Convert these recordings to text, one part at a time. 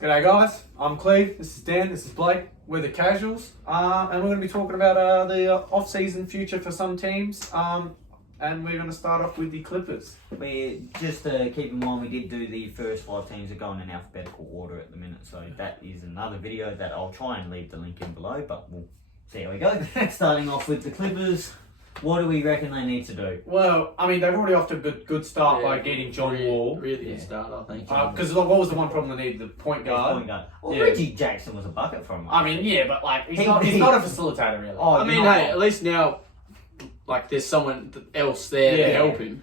G'day guys, I'm Cleve, this is Dan, this is Blake, we're the Casuals, and we're going to be talking about the off-season future for some teams, and we're going to start off with the Clippers. We just keep in mind we did do the first 5 teams that go in an alphabetical order at the minute, so that is another video that I'll try and leave the link in below, but we'll see how we go. Starting off with the Clippers, what do we reckon they need to do? Well, I mean, they've already off to a good start by getting John Wall. Really good start, I think. Because what was the one problem they needed? The point guard. Well, Reggie Jackson was a bucket for him. I mean, yeah, but like he's not a facilitator really. I mean, hey, at least now, like there's someone else there to help him.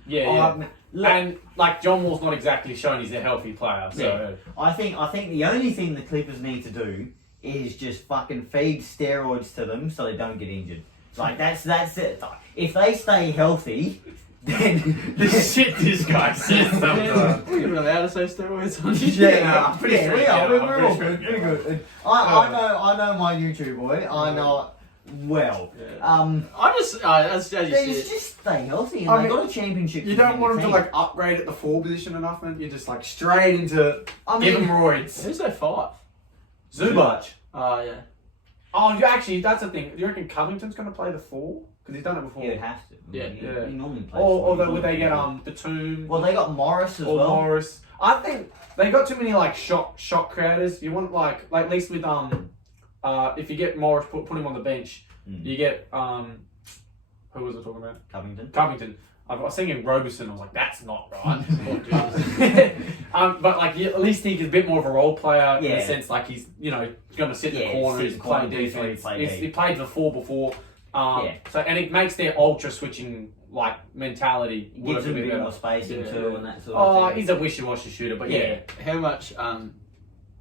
And like John Wall's not exactly shown he's a healthy player. So I think the only thing the Clippers need to do is just fucking feed steroids to them so they don't get injured. Like that's it. If they stay healthy, then the shit this guy says sometimes. We're not allowed to say steroids on Yeah, I'm pretty sure. we are. We're all good. Pretty We're good. I know my YouTube boy. I know it well. I just as you They said, just stay healthy, and I they mean, got a championship. You don't want him to like upgrade at the 4 position enough, man. You're just like straight into give him roids. who's their 5? Zubac. Oh yeah. Oh, actually, that's the thing. Do you reckon Covington's going to play the 4? Because he's done it before. He would have to. Yeah. He normally plays. Or would they get Batum? Well, they got Morris as or well. Morris. I think they got too many like shot creators. You want like at least with if you get Morris, put him on the bench. You get who was I talking about? Covington. I was thinking Roberson. I was like, that's not right. But like at least he's a bit more of a role player in the sense like he's going to sit in the corners, play defense. He played the 4 before. So and it makes their ultra switching like mentality Gives him a bit more spacing too and that sort of thing. He's a wishy-washy shooter, but How much time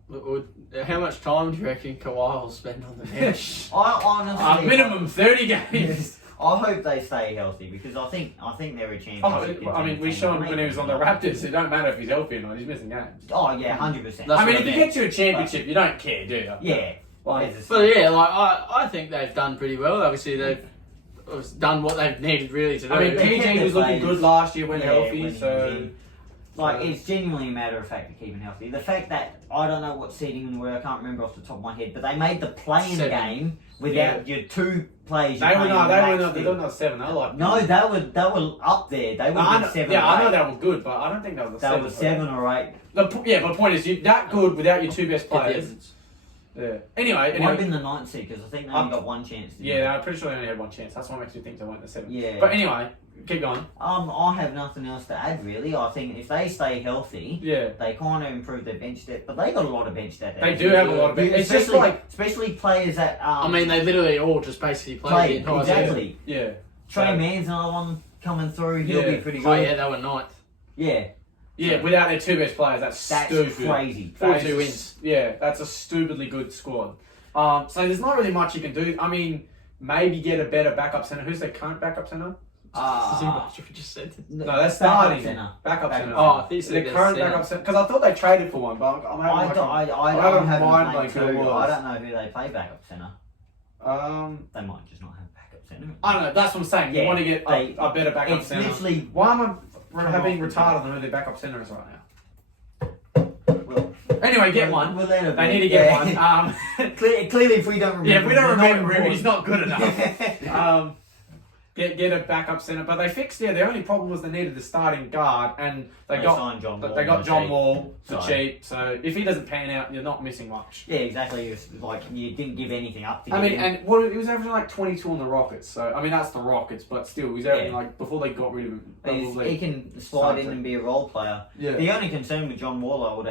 do you reckon Kawhi will spend on the bench? I honestly minimum 30 games. I hope they stay healthy because I think they're a championship. I mean, we saw him when he was on the Raptors. It don't matter if he's healthy or not. He's missing games. Oh yeah, 100%. I mean, if you get to a championship, you don't care, do you? Yeah. Like, But yeah, like I think they've done pretty well. Obviously, they've done what they've needed really to do. I mean, They kept PG was their looking players. good last year when Yeah, healthy, when he so. was in. Like, it's genuinely a matter of fact of keeping healthy. The fact that, I don't know what seeding were, I can't remember off the top of my head, but they made the play-in 7. game without your 2 players. They were not 7. They were like. No, they were up there. They were 7 Yeah, or I know 8. they were good, but I don't think they were 7. They were 7 or 8. But the point is, you're that good without your 2 best players. Yeah. Anyway. It might have been the 9th seed, because I think they only got 1 chance. Yeah, I'm pretty sure they only had 1 chance. That's what makes me think they went to 7. Yeah. But anyway, keep going. I have nothing else to add, really. I think if they stay healthy, they kind of improve their bench depth, but they got a lot of bench depth. They do have a lot of bench. It's just like especially players that. I mean, they literally all just basically play the entire exactly. Yeah. Trey Mann's another one coming through. He'll be pretty good. Oh yeah, they were 9th. Yeah. Yeah, without their 2 best players, that's stupid. Crazy. 42 wins. Yeah, that's a stupidly good squad. So there's not really much you can do. I mean, maybe get a better backup center. Who's their current backup center? Zubac, we just said. No, that's starting. Backup center. Oh, I think the current backup center. Because I thought they traded for one, but I'm I having don't mind blank who it was. I don't know who they play backup center. They might just not have backup center. I don't know. That's what I'm saying. You want to get a better backup it's center. Literally. Why am I being retarded on who their backup center is right now? Anyway, get one. They need to get one. Clearly, if we don't remember, if we don't remember him, he's not good enough. Get a backup center, but they fixed it. The only problem was they needed the starting guard, and they got John Wall for cheap. So if he doesn't pan out, you're not missing much. Yeah, exactly. It's like you didn't give anything up. He was averaging like 22 on the Rockets. So I mean that's the Rockets, but still, he's averaging like before they got rid of him. He can slide in and be a role player. Yeah. The only concern with John Wall I would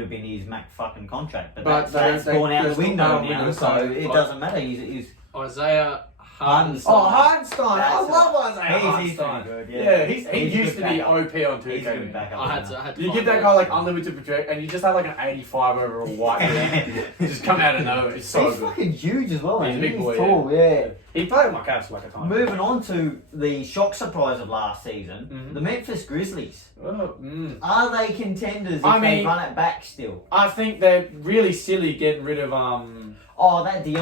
have been his Mac fucking contract, but that's gone out the window now, so it doesn't matter. He's Isaiah Hardenstein. Oh, Hardenstein! I love Isaiah Hardenstein. He's good, yeah, he used to be OP on 2K. He's good backup. I had to you give that guy like unlimited project, and you just have like an 85 over a white man. Just come out of nowhere. It's so he's good. fucking huge as well. He's a big boy. Tall, yeah. He played with my Cavs like a time. Moving on to the shock surprise of last season, the Memphis Grizzlies. Are they contenders if they run it back still? I think they're really silly getting rid of Anthony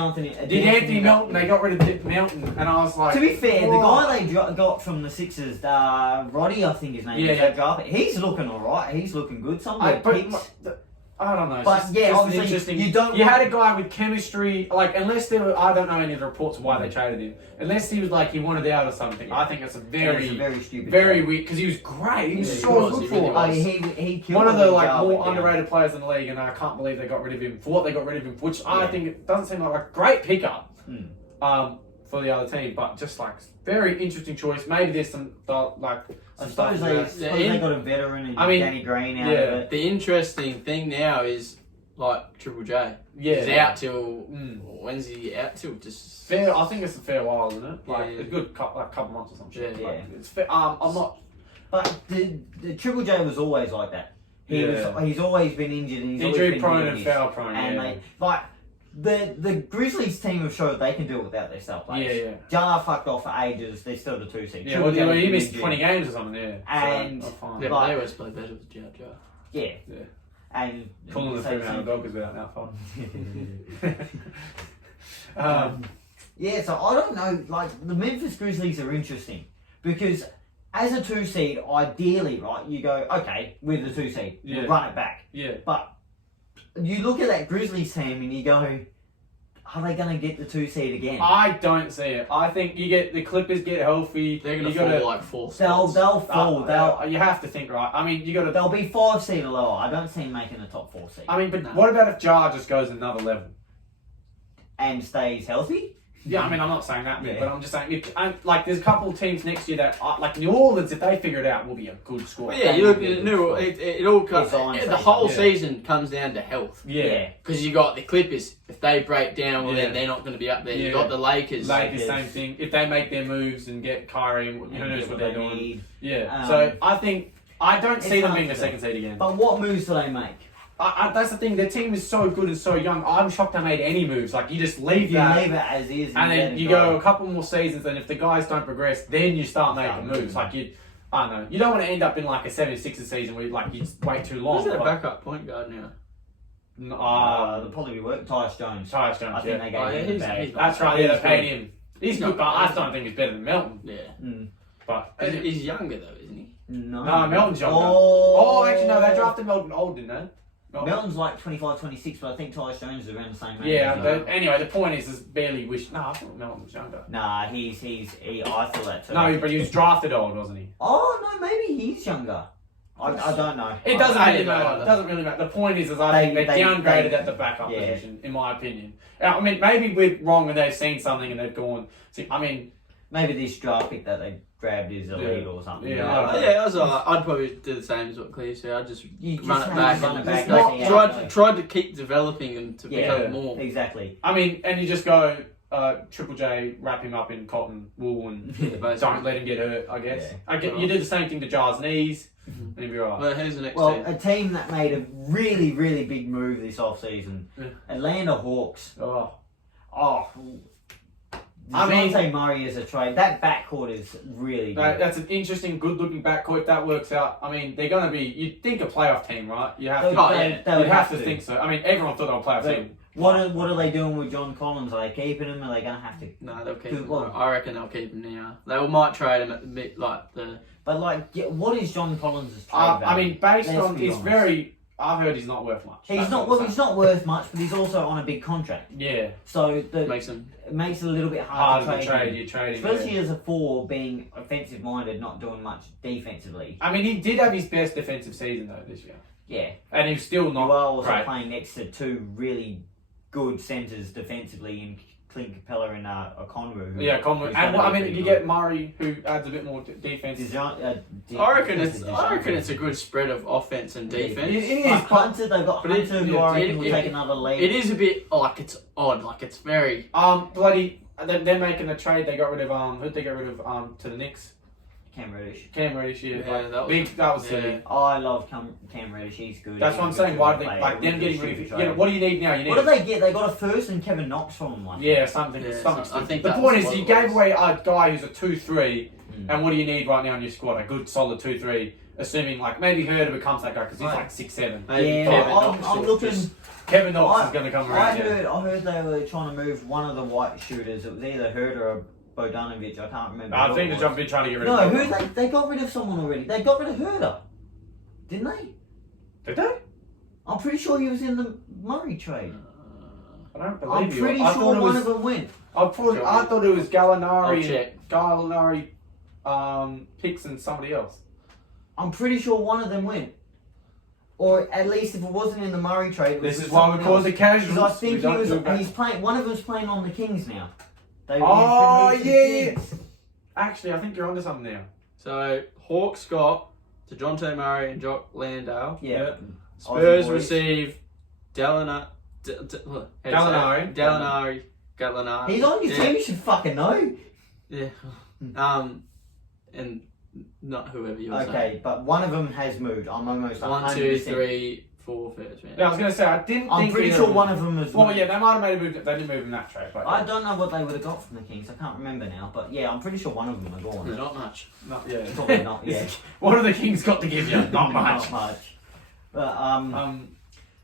Melton. They got rid of Melton, and I was like, to be fair, the guy they got from the Sixers, Roddy, I think his name is. He's looking alright. He's looking good. Some of the picks. I don't know. It's But just, yeah, just obviously interesting. you don't. You had a guy with chemistry, like unless there were, I don't know any of the reports of why they traded him. Unless he was like he wanted out or something. Yeah. I think it's a It's very, very stupid. very trade. weird because he was great. He was Yeah, so he was, good he for really us. was. I mean, he killed One of the when like Gal more went down. underrated players in the league, and I can't believe they got rid of him for what they got rid of him. Which I Yeah. think it doesn't seem like a great pickup. Hmm. For the other team, but just like very interesting choice. Maybe there's some like. I Some suppose stuff they got a veteran and I mean, Danny Green out yeah. of it. The interesting thing now is like Triple J. Yeah, He's out till when's he out till? Just fair. I think it's a fair while, isn't it? Like Yeah. a good couple months or something. Yeah. Like, it's fair. I'm not. But the Triple J was always like that. Yeah. He's always been injured. And he's always Injury been prone and injured. foul prone. And Yeah. they like the Grizzlies team have showed they can do it without their star players. Yeah, yeah. Jar fucked off for ages. They're still the 2 seed. Yeah, Triple well, J's he been missed injured. 20 games or something, yeah. And- So, I'm fine. yeah, but Like- they always play better with Jar Jar. Yeah. Yeah. And Pulling the so- Fremantle Dockers without that fun. Yeah, so I don't know. Like the Memphis Grizzlies are interesting because as a 2 seed, ideally, right, you go okay with the 2 seed, you Yeah. run it back. Yeah. But you look at that Grizzlies team and you go, are they going to get the 2 seed again? I don't see it. I think you get the Clippers get healthy. They're gonna you fall gotta, like 4 They'll spots. fall. you have to think right. I mean, you got to. They'll be 5 seed or lower. I don't see them making the top 4 seed I mean, but No. what about if Jar just goes another level? and stays healthy. Yeah, I mean, I'm not saying that, Yeah. but I'm just saying, like, there's a couple of teams next year that, like New Orleans, if they figure it out, will be a good squad. But yeah, you look at New. It all comes. It's on The season, whole yeah. season comes down to health. Yeah. Because you got the Clippers. If they break down, well, Yeah. then they're not going to be up there. You Yeah. got the Lakers. Lakers, same thing. If they make their moves and get Kyrie, who and knows get what they're doing. need. Yeah. Um, So I think I don't it's see them hard being to the do. second seed again. But what moves do they make? That's the thing. Their team is so good and so young. I'm shocked they made any moves. Like you just leave You that, leave it as is, and let then it you go a couple more seasons. And if the guys don't progress, then you start making moves. Like I don't know. You don't want to end up in like a 76er season where like you just wait too long. Who's their But- backup point guard now? They'll probably be work. Tyus Jones. Tyus Jones. I think Yeah. they gave Oh, yeah, him he's- the bag. he's That's right. Yeah, they He's paid good. him. He's He's good, but not- I don't think he's better than Melton. Yeah. Mm. But He's younger though, isn't he? No. No, Melton's younger. Oh, Oh, actually, no, they drafted Melton old, didn't they? Melton's like 25, 26, but I think Tyus Jones is around the same age. Yeah, as well. but anyway, the point is barely wish. No, I thought Melton was younger. Nah, I thought that too. No, but he was drafted old, wasn't he? Oh, no, maybe he's younger. I don't know. It doesn't I really don't know matter. either. It doesn't really matter. The point is I think they downgraded at the backup yeah. position, in my opinion. I mean, maybe we're wrong and they've seen something and they've gone. See, I mean, Maybe this draft pick that they grabbed is a lead or something. Yeah, I don't know. Yeah, that's all right. I'd probably do the same as what Cleve said. I'd just You just run it have back to run and it back. not- like, tried to keep developing and to Yeah. become more. Exactly. I mean, and you just go Triple J, wrap him up in cotton wool and don't let him get hurt. I guess. Yeah. I get you do the same thing to Jar's knees, and he'll be alright. Well, who's the next Well, team? a team that made a really, really big move this offseason, Yeah. Atlanta Hawks. Oh, I I mean- mean, Murray as a trade. That backcourt is really good. that's an interesting, good-looking backcourt. If that works out, I mean, they're going to be. You'd think a playoff team, right? You have They- to. Oh, they- yeah. they would You'd have to think so. I mean, everyone thought they were a playoff They- team. What are they doing with John Collins? Are they keeping him? Are they going to have to? No, they'll keep Good him. one. I reckon they'll keep him now. They might trade him at the bit like the. But like, what is John Collins' trade I value? mean, based Let's on be he's honest. very. I've heard he's not worth much. He's That's not. what I'm Well, he's not worth much, but he's also on a big contract. Yeah, So Makes him. it makes it a little bit hard hard to to trade. trade. You trade him. Especially as a 4, being offensive minded, not doing much defensively. I mean, he did have his best defensive season though this year, Yeah. and he's still You not are also great. playing next to 2 really good centres defensively in Clint Capella and Conroe. Yeah, Conway. And I mean, you get Murray, who adds a bit more defense. I reckon it's a good spread of offense and defense. It is, Like Hunter, they've got but it- Hunter, who I reckon will it- take another lead. It is a bit like it's odd. Like it's very. Bloody. They're making a trade. They got rid of who'd they get rid of to the Knicks? Cam Reddish. Cam Reddish. Yeah, Yeah, like, that was- big. That was silly. yeah. I love Cam Reddish. He's good. That's He's what I'm a saying. good Why do they player, like them really getting good rid of? shooter. You know, what do you need now? You need. What do they get? They got a first and Kevin Knox from them. Like Yeah, something. Yeah, something. so I think the that's point is, what you it gave was. away a guy who's a 2-3, Mm. and what do you need right now in your squad? A good, solid 2-3. Assuming like maybe Herder becomes that guy because he's Right. like 6'7". Maybe Yeah, Kevin I'm Knox or looking. just- Kevin Knox I- is going to come I around. Yeah. heard they were trying to move one of the white shooters. It was either Herder or Bogdanovic. I can't remember. I who think it the was. jump been trying to get rid No, of. who they got rid of someone already. They got rid of Herder, didn't they? Did they? I'm pretty sure he was in the Murray trade. I don't believe I'm you. pretty I sure thought it one was, of them went. I thought it was Gallinari, check. Hicks and somebody else. I'm pretty sure one of them went. Or at least if it wasn't in the Murray trade, it was This with is why we someone call else. it the casuals. 'Cause I think We don't do that. he's playing. One of them's playing on the Kings now. They Oh, he's been moved to the yeah. Kings. Actually, I think you're onto something now. So Hawks got DeJounte Murray and Jock Landale. Yeah. Spurs Aussie boys. receive Gallinari. Gallinari. He's on your team. You should fucking know. Yeah. And not whoever you're saying. Okay, but one of them has moved. I'm almost 100%. 1, 2, 3, 4 first round. Yeah, I was gonna say I didn't. I'm think pretty either sure of one of them has Well, moved. yeah, they might have made a move. They didn't move in that trade. But I don't know what they would have got from the Kings. I can't remember now. But yeah, I'm pretty sure one of them are gone. Not much. yeah, Probably not. Yeah. What have the Kings got to give you? Not much. Not much. But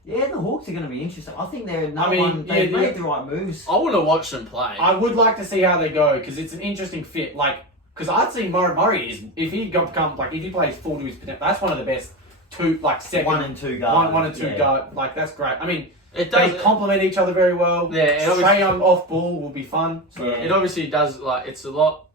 yeah, the Hawks are going to be interesting. I think they're another I mean, one. They've yeah, made the right moves. I want to watch them play. I would like to see how they go because it's an interesting fit. Like, because I'd see Murray is if he become like if he plays full to his potential, that's one of the best second 1 and 2 guard. one and two yeah. guard. Like that's great. I mean, it they does. complement each other very well. Yeah, it obviously- Trae Young off ball will be fun. So. Yeah. It obviously does. Like it's a lot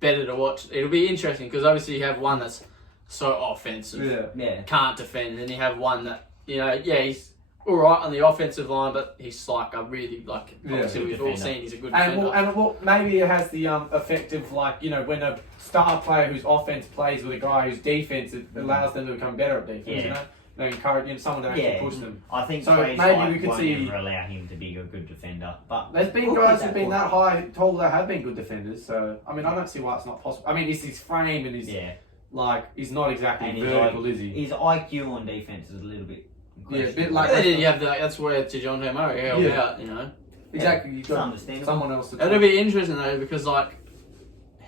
better to watch. It'll be interesting because obviously you have one that's so offensive, Yeah. can't defend, and then you have one that he's all right on the offensive line, but he's like a really obviously we've all defender. seen he's a good And defender. well, maybe it has the effect of when a star player whose offense plays with a guy whose defense, it allows them to become better at defense. Yeah. They encourage someone to actually push them. I think So Trae's maybe height we could won't see- ever allow him to be a good defender. But There's been we'll guys keep who've been point. that high, tall, that have been good defenders. So I mean, I don't see why it's not possible. I mean, it's his frame and his he's not exactly And his vertical, is he? His IQ on defense is a little bit. Yeah, a bit questionable. like- But then you have that's where DeJounte Murray helped out. Exactly. You've It's got understandable. someone else to It'll talk. be interesting though because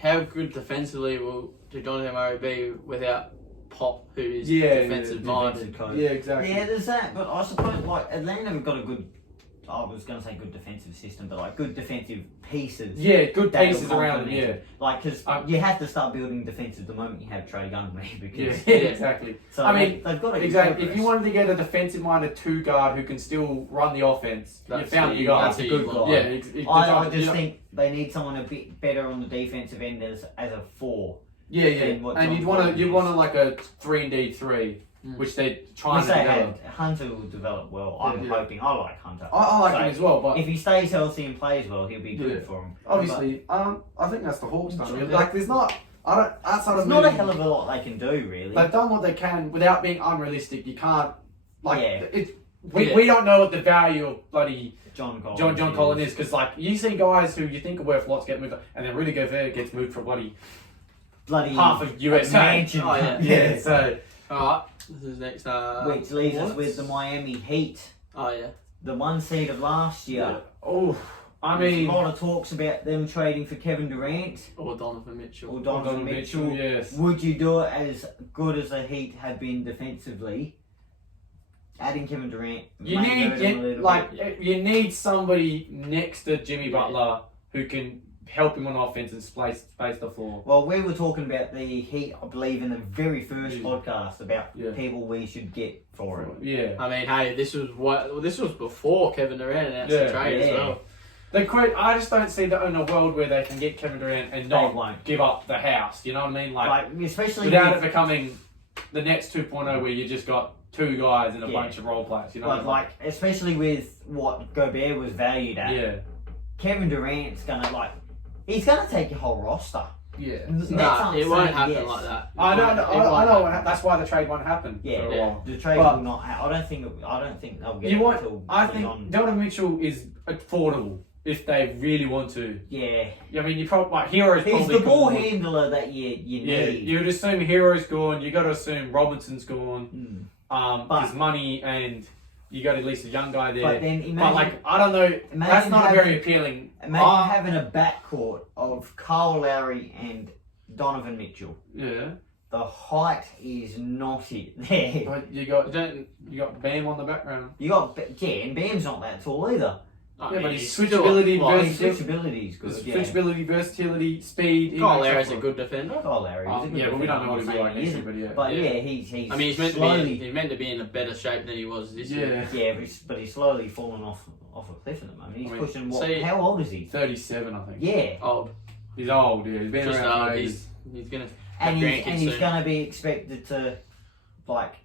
how good defensively will DeJounte Murray be without Pop, who is defensive minded? Defensive coach. Yeah, exactly. Yeah, there's that, but I suppose Atlanta have got a good. I was going to say good defensive system, but good defensive pieces. Yeah, good that pieces will around him. complement Yeah. it. Because you have to start building defenses the moment you have Trae Young there. Because Yeah, exactly. so I mean, they've got to exactly. If you progress. wanted to get a defensive-minded two guard who can still run the offense, you found your guy. That's a good guy. Yeah, I just think they need someone a bit better on the defensive end as a 4. Yeah, than what and John you'd want Collins like a 3-and-D-3, which they're trying Which to they develop. had. Hunter will develop well. I'm Yeah. hoping. I like Hunter. I like So, him as well, but if he stays healthy and plays well, he'll be good Yeah. for him. obviously, I think that's the Hawks done. Yeah. Like, there's not. I don't. Outside There's of not a moving- hell of a lot they can do, really. They've done what they can without being unrealistic. You can't. Like, Yeah. we don't know what the value of bloody John Collins. John Collins is because you see guys who you think are worth lots get moved, and then Rudy Gobert gets moved for bloody Bloody half of USA. mansion. Oh, yeah. Yeah, so Alright, this is next. Which leaves us awards. with the Miami Heat, Oh yeah. the 1 seed of last year. oh, I There's mean, a lot of talks about them trading for Kevin Durant Or Donovan Mitchell. or Donovan Mitchell. yes. Would you do it as good as the Heat have been defensively? Adding Kevin Durant, You may need hurt them a little like bit. you need somebody next to Jimmy Butler who can help him on offense and space the floor. Well, we were talking about the Heat, I believe, in the very first Yeah. podcast about Yeah. people we should get for it. Yeah. I mean, hey, this was before Kevin Durant announced the trade as Yeah. well. I just don't see that in a world where they can get Kevin Durant and They not won't. give up the house. You know what I mean? Like, especially without with, it becoming the next 2.0 where you just got two guys and a Yeah. bunch of role players. You know what I like, especially with what Gobert was valued at. mean? Yeah. Kevin Durant's gonna he's gonna take your whole roster. Yeah. That's Nah, it saying won't happen yes. like that. I know. It I won't know. happen. That's why the trade won't happen. Yeah, for a yeah. while. the trade But- will not. I don't think they'll get You it want? until I beyond- think Donovan Mitchell is affordable if they really want to. Yeah, I mean, you probably like Hero's he's probably the ball gone. handler that you Yeah, need. you'd assume Hero's gone. You got to assume Robinson's gone. But- There's money, and you got at least a young guy there. But then imagine, I don't know. That's not having- very appealing. imagine having a backcourt of Kyle Lowry and Donovan Mitchell. Yeah, The height is not it there. but you You got don't. Bam on the background. You got and Bam's not that tall either. but his His switchability, switchability is good. switchability, versatility, speed. Kyle Lowry's a good defender. Kyle Lowry. But we don't know what he'll be like next year. But he's. I mean, he's meant to be in a better shape than he was this year. Yeah, but he's slowly falling off a cliff at the moment. He's pushing what? How old is he? 37, I think. Yeah. Old. He's old. Yeah, he's been Just around. He's gonna. And he's going to be expected to, like,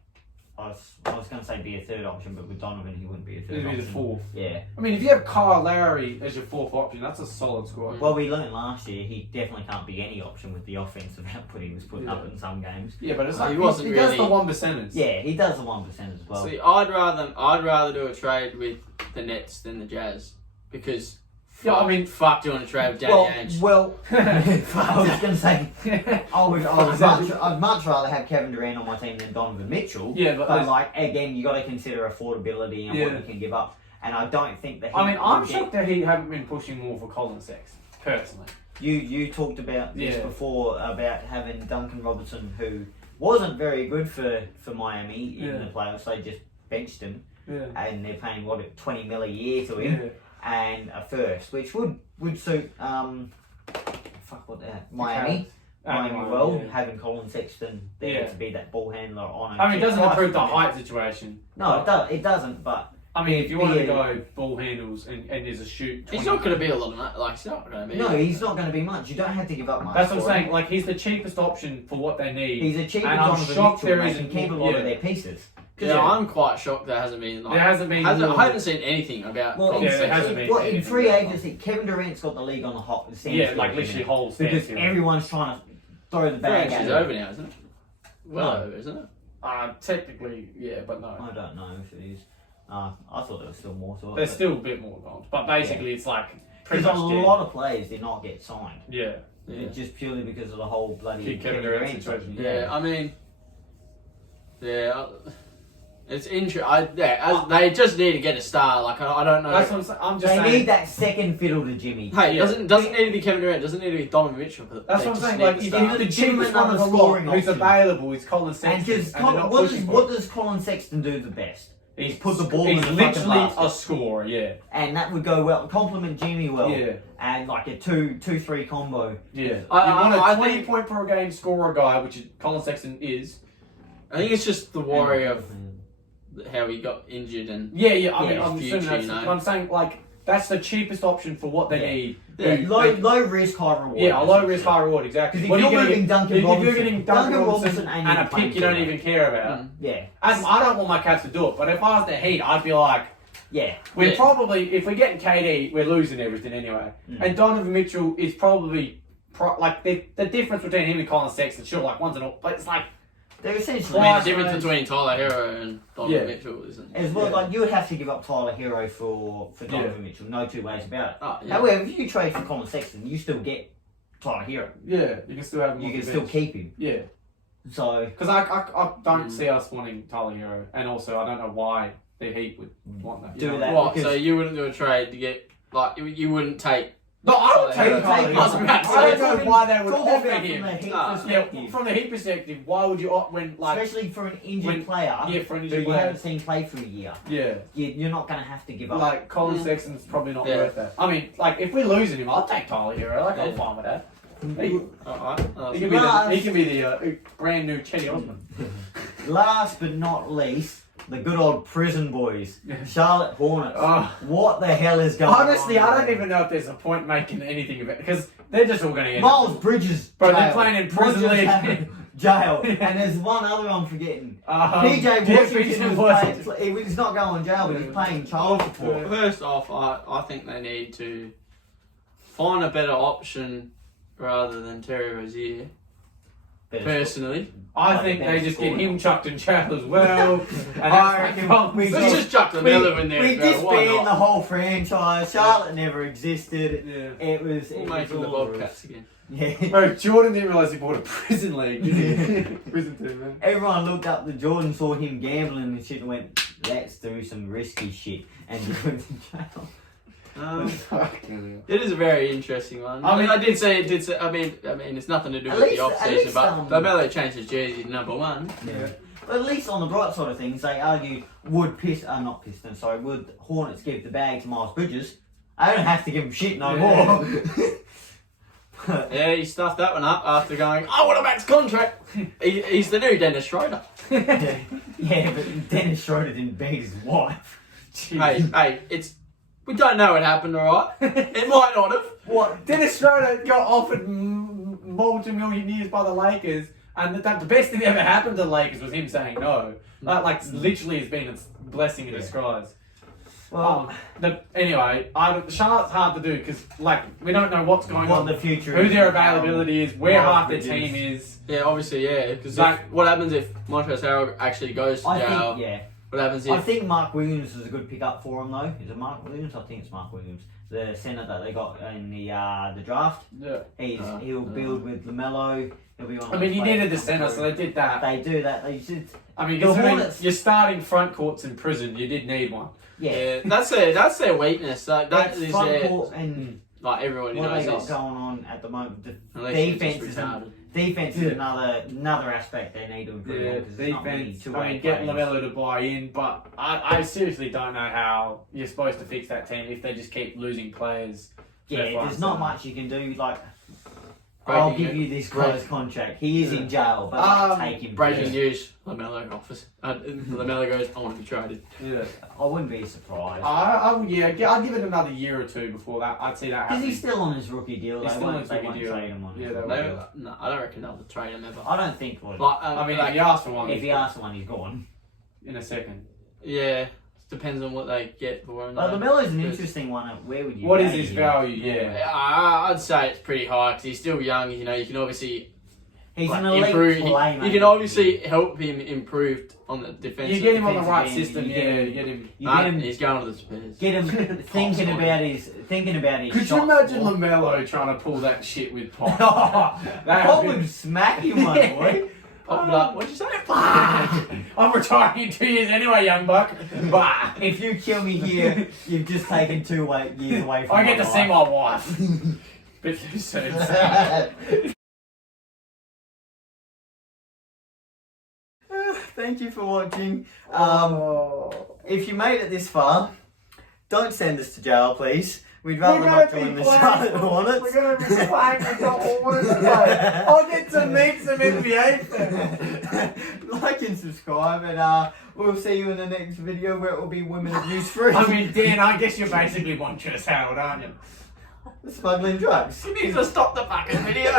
I was going to say be a third option, but with Donovan he wouldn't be a third option. He'd be the fourth. Yeah. I mean, if you have Kyle Lowry as your fourth option, that's a solid squad. Well, we learned last year he definitely can't be any option with the offensive output he was putting up in some games. Yeah, but it's like he wasn't does really- the 1%ers. Yeah, he does the 1% as well. See, I'd rather do a trade with the Nets than the Jazz because. Yeah, I mean, fuck doing a trade with Danny Ainge. Well, I was going to say, I'd much rather have Kevin Durant on my team than Donovan Mitchell. Yeah, but like again, you got to consider affordability and what you can give up. And I don't think that. I'm shocked that he haven't been pushing more for Colin Sexton, personally. You talked about this before about having Duncan Robertson, who wasn't very good for Miami in the playoffs. They just benched him, and they're paying $20 million a year to him. Yeah. And a first, which would suit Miami well, having Colin Sexton there to be that ball handler on. I mean, it doesn't improve the height situation. No, it doesn't. But I mean, if you wanted to go ball handles and there's a shoot, he's not going to be a lot of that. Like, he's not going to be. No, he's not going to be much. You don't have to give up much. That's what I'm saying. Like, he's the cheapest option for what they need. He's a cheaper and I'm shocked there there isn't keep a lot of their pieces. Yeah, I'm quite shocked there hasn't been. Like, there hasn't been. I haven't seen anything about. There hasn't been. In free agency, Kevin Durant's got the league on the hot. Like literally whole because everyone's trying to throw the bag at him. It's over now, isn't it? Well over, isn't it? Technically, yeah, but no. I don't know if it is. I thought there was still more to it. There's still a bit more gone, but basically it's like pretty much much a lot of players did not get signed. Yeah. Just purely because of the whole bloody Kevin Durant situation. Yeah, I mean, it's interesting. They just need to get a star. Like I don't know. That's what I'm saying. I'm just saying. They need that second fiddle to Jimmy. Hey, it doesn't need to be Kevin Durant. It doesn't need to be Donovan Mitchell. That's what I'm saying. Like, if the cheapest one of the lot who's available is Colin Sexton. What does Colin Sexton do the best? He's put the ball in the literally basket. a scorer, yeah. And that would go well, compliment Jimmy well. Yeah. And like a 2-3 combo. Yeah. You want a 20-point per game scorer guy, which Colin Sexton is. I think it's just the worry of how he got injured and I'm future, assuming I'm saying like that's the cheapest option for what they need. Yeah, low risk, high reward. Yeah, a low risk, high reward, exactly. Because if you're getting Duncan Robinson and a pick you don't even care about, yeah. I don't want my Cavs to do it, but if I was the Heat, I'd be like, we're probably, if we're getting KD, we're losing everything anyway. And Donovan Mitchell is probably, like, the difference between him and Colin Sexton, sure, like, one's an all, but it's like, they're essentially the difference between Tyler Hero and Donovan Mitchell isn't. As well, like you would have to give up Tyler Hero for Donovan Mitchell. No two ways about it. Oh, yeah. However, if you trade for Colin Sexton, you still get Tyler Hero. Yeah, you can still have him. You can still keep him. Yeah. So because I don't see us wanting Tyler Hero, and also I don't know why the Heat would want that. Do that. What? So you wouldn't do a trade to get like you wouldn't take. No, I don't take Tyler. I don't know why they would offer him. From the Heat perspective, why would you especially for an injured player? Yeah, for an injured who player. you haven't seen play for a year. Yeah, you're not going to have to give up. Like Colin Sexton's probably not worth that. I mean, like if we're losing him, I'll take Tyler Hero. Like I'm fine with that. He can be the brand new Chetty Osman. Last but not least, the good old prison boys, Charlotte Hornets. What the hell is going on? Honestly, I don't even know if there's a point making anything of it because they're just all going to get Miles Bridges. Bro, they're playing in prison league. Jail. And there's one other I'm forgetting. PJ Washington he's not going to jail, but he's paying child support. First off, I think they need to find a better option rather than Terry Rozier. Personally, I think they just get him chucked in jail as well. Let's just chuck the Miller in there. We disband the whole franchise. Charlotte never existed. Yeah. It was making the Bobcats again. Yeah. Bro, Jordan didn't realise he bought a prison league. Prison team, man. Everyone looked up to Jordan, saw him gambling and shit, and went, "Let's do some risky shit," and he went to jail. It is a very interesting one. I mean, I did say. I mean, it's nothing to do with the off-season, but Melo changed his jersey to number 1. Yeah. But at least on the bright side of things, they argue would Hornets give the bag to Miles Bridges I don't have to give him shit no more. Yeah, he stuffed that one up after going, I want a max contract. He's the new Dennis Schroeder. Yeah, but Dennis Schroeder didn't beat his wife. Hey, we don't know what happened, alright? It might not have. What? Dennis Schroeder got offered multi-million years by the Lakers, and the best thing that ever happened to the Lakers was him saying no. Like literally has been a blessing in disguise. Well, anyway, Charlotte's hard to do because like we don't know what's going on, the future, who their availability is, where half their team is. Yeah, obviously, yeah. Because Like- what happens if Montrezl Harrell actually goes to jail? What happens I if... think Mark Williams is a good pickup for him though. Is it Mark Williams? I think it's Mark Williams, the center that they got in the draft. Yeah. He'll build with LaMelo. He'll be one. I mean, you needed the center, so they did that. They do that. They did. I mean, The considering Hornets- you're starting front courts in prison, you did need one. Yeah. that's their weakness. That That's is front their... court and Like, everybody what knows they got this. going on at the moment. The Unless you're defense just is retarded. defense is another aspect they need to improve on, 'cause there's not many defense. two-way I mean, get players. LaMelo to buy in, but I seriously don't know how you're supposed to fix that team if they just keep losing players. Yeah, left, right, there's and not centre. much you can do. Like, Breaking I'll give news. you this guy's contract. He is in jail, but take him. Breaking first. news. LaMelo offers. LaMelo goes, I want to be traded. Yeah. I wouldn't be surprised. I'll give it another year or two before that. I'd see that Because happening. he's still on his rookie deal. He's They still on won't, his they rookie won't deal. trade him on Yeah, his they rookie won't. deal. No, I don't reckon they'll trade him ever. I don't think would. Like, I mean, like, if he asks for one, If he asks one, he's gone. in a second. yeah, depends on what they get for him. Like, LaMelo's an Because- interesting one. Where would you? What is rate his him? value? Yeah. I'd say it's pretty high because he's still young. You know, you can obviously He's like, an elite improve. playmaker. You can obviously help him improve on the defense. You get him on the right defensive system, end, you yeah. get You get him. You get him. He's going to the Spurs. Get him thinking about his Could you shot imagine form. LaMelo trying to pull that shit with Pop? Pop would smack him, my boy. Pop up. What'd you say? I'm retiring in 2 years anyway, young buck. Bah. If you kill me here, you've just taken 2 years away from I get my to see life. my wife. Bit too soon. Thank you for watching. If you made it this far, don't send us to jail, please. We'd rather not join the Charlotte Hornets. We're going to be playing with the Hornets, mate. I'll get to meet some NBA fans. Like and subscribe, and we'll see you in the next video where it will be women abuse free. I mean, Dan, I guess you're basically Montrezl Harrell, aren't you? Smuggling drugs. You need to stop the fucking video.